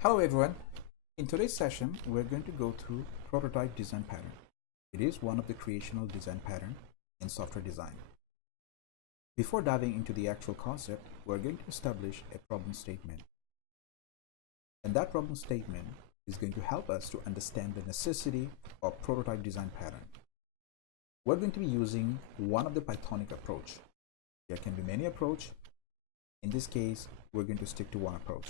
Hello everyone. In today's session, we're going to go through prototype design pattern. It is one of the creational design pattern in software design. Before diving into the actual concept, we're going to establish a problem statement. And that problem statement is going to help us to understand the necessity of prototype design pattern. We're going to be using one of the Pythonic approach. There can be many approach. In this case, we're going to stick to one approach.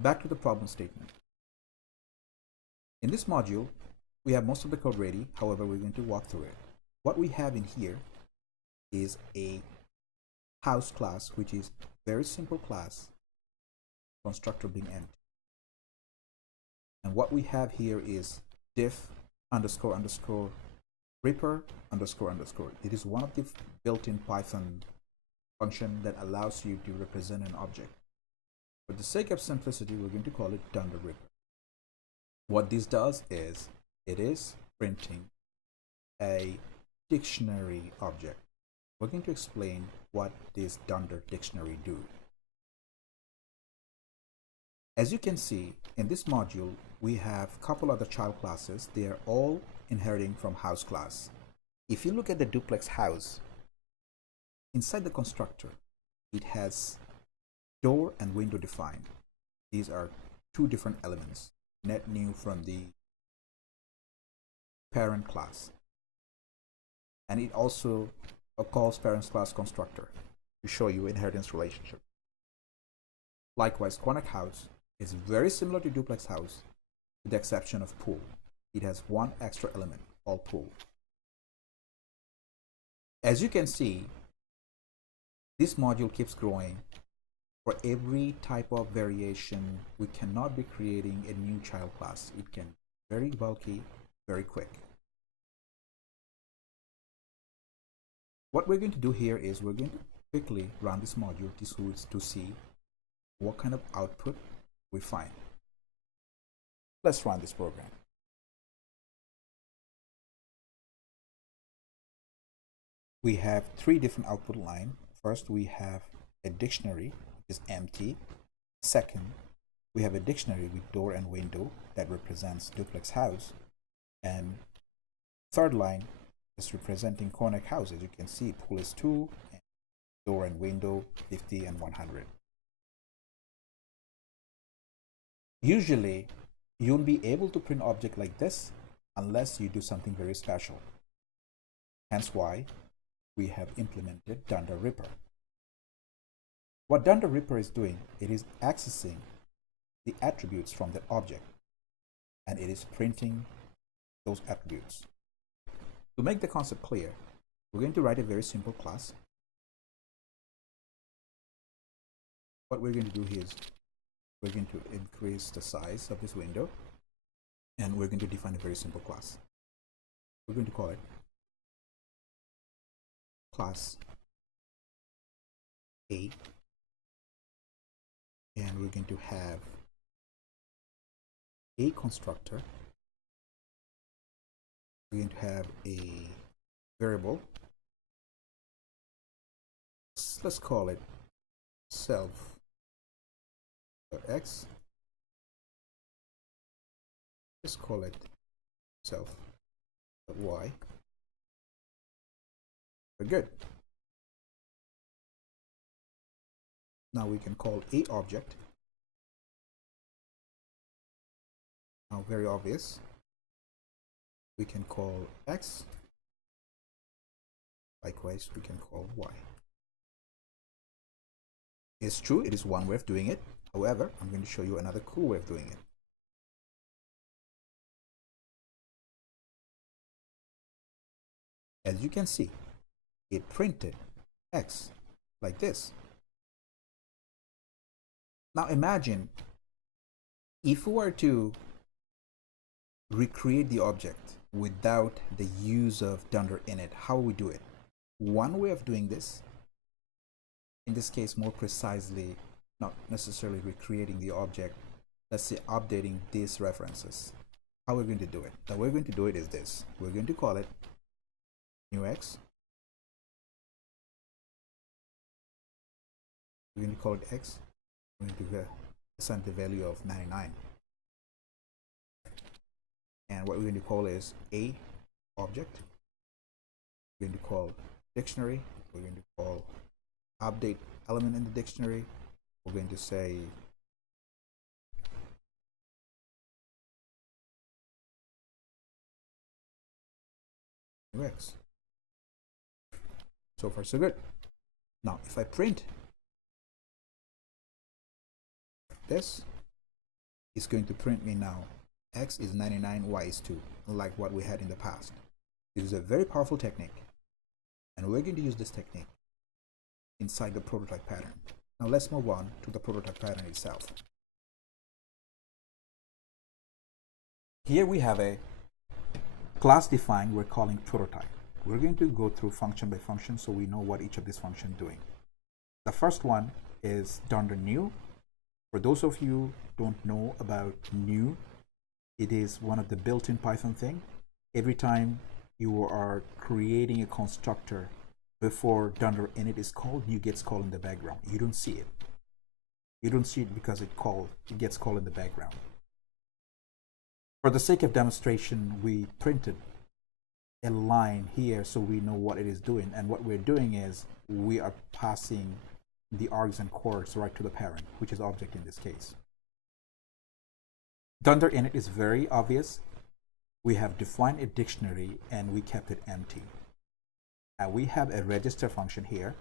Back to the problem statement. In this module, we have most of the code ready. However, we're going to walk through it. What we have in here is a house class, which is very simple class, constructor being empty. And what we have here is diff underscore underscore ripper underscore underscore. It is one of the built-in Python function that allows you to represent an object. For the sake of simplicity, we're going to call it dunder ripper. What this does is it is printing a dictionary object. We're going to explain what this dunder dictionary do. As you can see, in this module, we have a couple other child classes. They are all inheriting from house class. If you look at the duplex house, inside the constructor, it has door and window defined. These are two different elements, net new from the parent class. And it also calls parent class constructor to show you inheritance relationship. Likewise, Connect house is very similar to duplex house with the exception of pool. It has one extra element called pool. As you can see, this module keeps growing. For every type of variation, we cannot be creating a new child class. It can be very bulky, very quick. What we're going to do here is we're going to quickly run this module to see what kind of output we find. Let's run this program. We have three different output lines. First, we have a dictionary is empty. Second, we have a dictionary with door and window that represents duplex house. And third line is representing Connect house. As you can see, pool is 2, and door and window 50 and 100. Usually, you won't be able to print object like this unless you do something very special. Hence why we have implemented dunder ripper. What dunder ripper is doing, it is accessing the attributes from the object and it is printing those attributes. To make the concept clear, we're going to write a very simple class. What we're going to do here is we're going to increase the size of this window and we're going to define a very simple class. We're going to call it class A. And we're going to have a constructor. We're going to have a variable. Let's call it self x. Let's call it self y. We're good. Now we can call a object. Now very obvious. We can call x. Likewise, we can call y. It's true, it is one way of doing it. However, I'm going to show you another cool way of doing it. As you can see, it printed x like this. Now imagine if we were to recreate the object without the use of dunder init, how we do it? One way of doing this, in this case more precisely, not necessarily recreating the object, let's say updating these references. How we're going to do it? The way we're going to do it is this. We're going to call it new x. We're going to call it x. We're going to assign the value of 99. And what we're going to call is a object. We're going to call dictionary. We're going to call update element in the dictionary. We're going to say UX. So far so good. Now if I print this, it's going to print me now x is 99, y is 2, like what we had in the past. This is a very powerful technique, and we're going to use this technique inside the prototype pattern. Now let's move on to the prototype pattern itself. Here we have a class defined we're calling prototype. We're going to go through function by function so we know what each of these functions doing. The first one is $new. For those of you who don't know about new, it is one of the built-in Python thing. Every time you are creating a constructor before $init is called, new gets called in the background. You don't see it. You don't see it because it gets called in the background. For the sake of demonstration, we printed a line here so we know what it is doing. And what we're doing is we are passing the args and chords right to the parent, which is object in this case. $init is very obvious. We have defined a dictionary and we kept it empty. Now we have a register function here.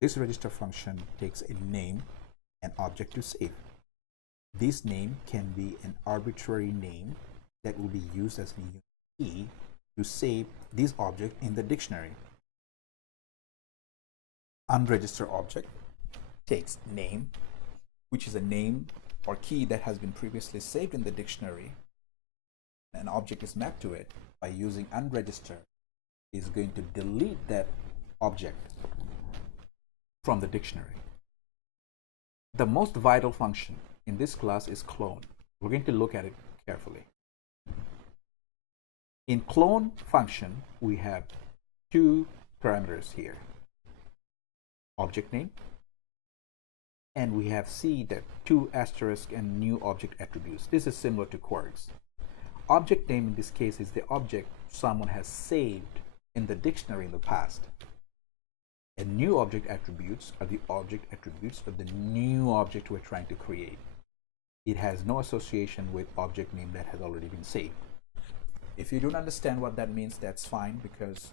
This register function takes a name and object to save. This name can be an arbitrary name that will be used as a unique key to save this object in the dictionary. Unregistered object takes name, which is a name or key that has been previously saved in the dictionary. An object is mapped to it. By using unregistered, is going to delete that object from the dictionary. The most vital function in this class is clone. We're going to look at it carefully. In clone function, we have two parameters here. Object name, and we have C that 2 asterisk and new object attributes. This is similar to quirks. Object name in this case is the object someone has saved in the dictionary in the past. And new object attributes are the object attributes of the new object we're trying to create. It has no association with object name that has already been saved. If you don't understand what that means, that's fine, because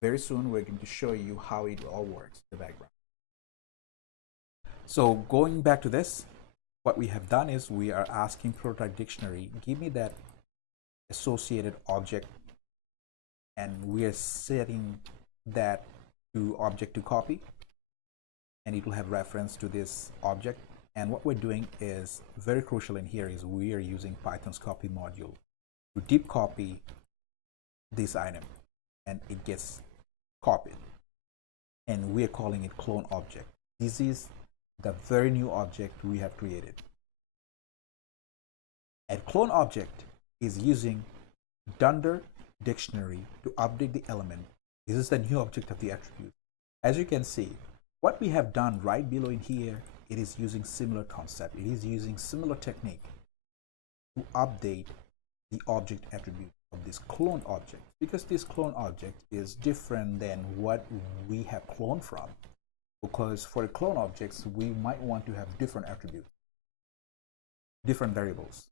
very soon we're going to show you how it all works in the background. So going back to this, what we have done is we are asking prototype dictionary, give me that associated object, and we are setting that to object to copy, and it will have reference to this object. And what we're doing is very crucial in here is we are using Python's copy module to deep copy this item, and it gets copied, and we are calling it clone object. This is the very new object we have created. And clone object is using dunder dictionary to update the element. This is the new object of the attribute. As you can see, what we have done right below in here, it is using similar concept. It is using similar technique to update the object attribute of this clone object, because this clone object is different than what we have cloned from. Because for clone objects, we might want to have different attributes, different variables.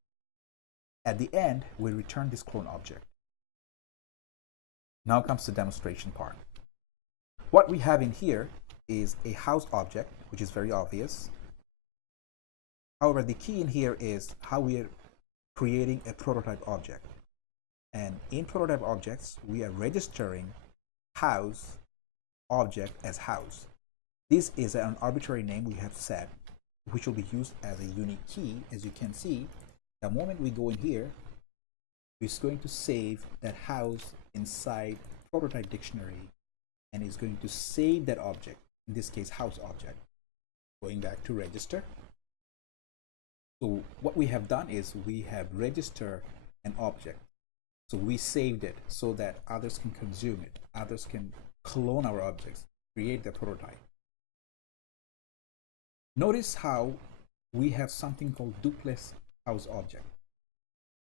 At the end, we return this clone object. Now comes the demonstration part. What we have in here is a house object, which is very obvious. However, the key in here is how we are creating a prototype object. And in prototype objects, we are registering house object as house. This is an arbitrary name we have set, which will be used as a unique key. As you can see, the moment we go in here, it's going to save that house inside prototype dictionary, and it's going to save that object, in this case house object. Going back to register. So what we have done is we have registered an object. So we saved it so that others can consume it. Others can clone our objects, create the prototype. Notice how we have something called duplex house object.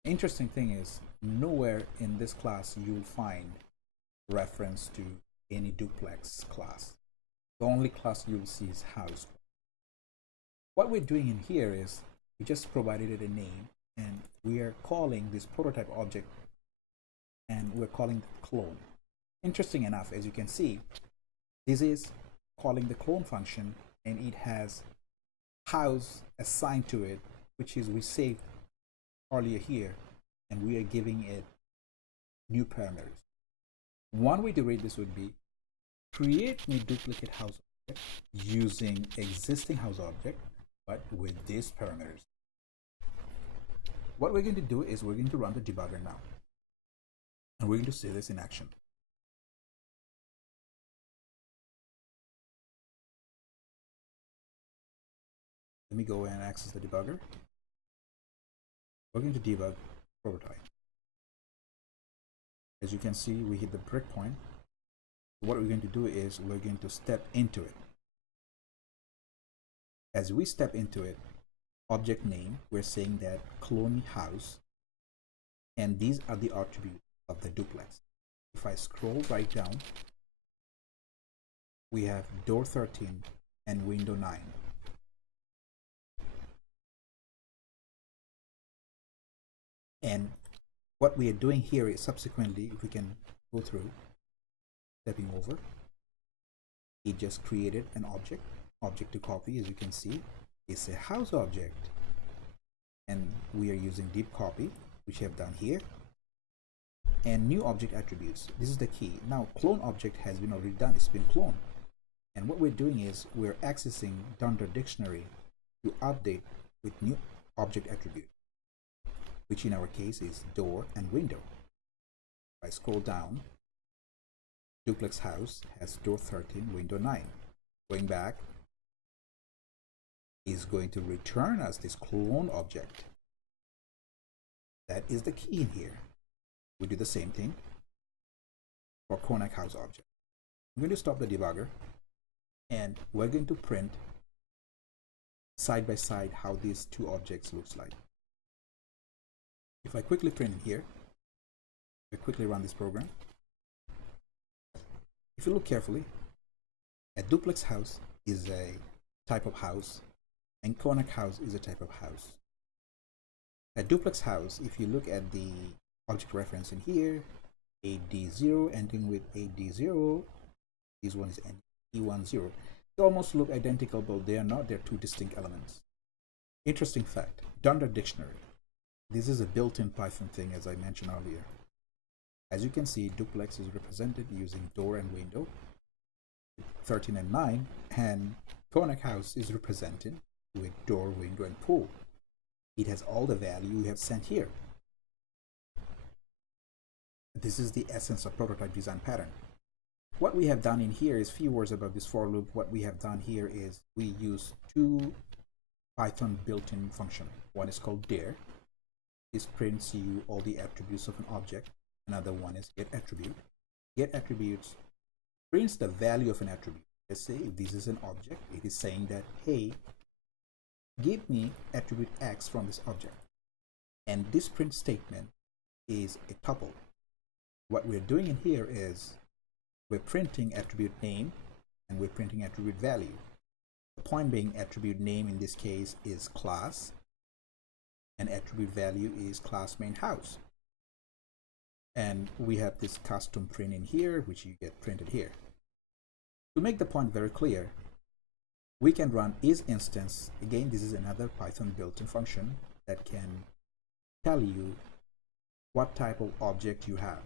Interesting thing is, nowhere in this class you'll find reference to any duplex class. The only class you'll see is house. What we're doing in here is we just provided it a name, and we are calling this prototype object, and we're calling it clone. Interesting enough, as you can see, this is calling the clone function, and it has house assigned to it, which is we saved earlier here, and we are giving it new parameters. One way to read this would be create new duplicate house object using existing house object, but with these parameters. What we're going to do is we're going to run the debugger now, and we're going to see this in action. Let me go and access the debugger. We're going to debug prototype. As you can see, we hit the breakpoint. What we're going to do is we're going to step into it. As we step into it, object name, we're saying that clone house, and these are the attributes of the duplex. If I scroll right down, we have door 13 and window 9. And what we are doing here is subsequently, if we can go through, stepping over, it just created an object to copy. As you can see, it's a house object, and we are using deep copy, which we have done here, and new object attributes. This is the key. Now clone object has been already done, it's been cloned, and what we're doing is we're accessing Dunder dictionary to update with new object attribute, which in our case is door and window. If I scroll down, duplex house has door 13, window 9. Going back is going to return us this clone object. That is the key in here. We do the same thing for Konak house object. I'm going to stop the debugger, and we're going to print side by side how these two objects looks like. If I quickly print in here, I quickly run this program. If you look carefully, a duplex house is a type of house, and Konak house is a type of house. A duplex house, if you look at the object reference in here, 8D0 ending with 8D0, this one is E10. They almost look identical, but they are not. They're two distinct elements. Interesting fact, Dunder dictionary. This is a built-in Python thing, as I mentioned earlier. As you can see, duplex is represented using door and window, 13 and 9, and Konak house is represented with door, window, and pool. It has all the value we have sent here. This is the essence of prototype design pattern. What we have done in here is few words about this for loop. What we have done here is we use two Python built-in functions. One is called dir. This prints you all the attributes of an object. Another one is get attribute. Get attributes prints the value of an attribute. Let's say if this is an object, it is saying that, hey, give me attribute X from this object. And this print statement is a tuple. What we're doing in here is we're printing attribute name and we're printing attribute value. The point being, attribute name in this case is class, and attribute value is class main house. And we have this custom print in here, which you get printed here. To make the point very clear, we can run isInstance. Again, this is another Python built-in function that can tell you what type of object you have.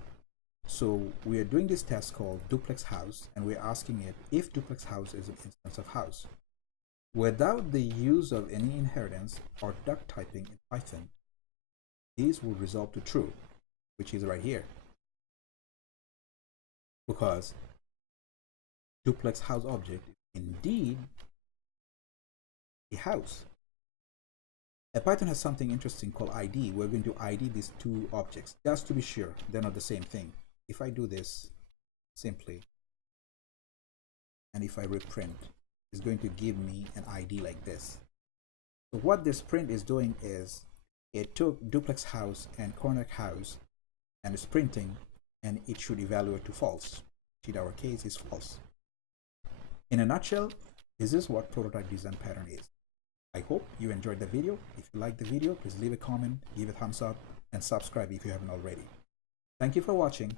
So we are doing this test called duplex house, and we're asking it if duplex house is an instance of house. Without the use of any inheritance or duck typing in Python, these will resolve to true, which is right here, because duplex house object is indeed a house. Python has something interesting called ID. We're going to ID these two objects just to be sure they're not the same thing. If I do this simply, and if I reprint, it's going to give me an ID like this. So what this print is doing is it took duplex house and corner house and is printing, and it should evaluate to false, which in our case is false. In a nutshell, this is what prototype design pattern is. I hope you enjoyed the video. If you liked the video, please leave a comment, give a thumbs up, and subscribe if you haven't already. Thank you for watching.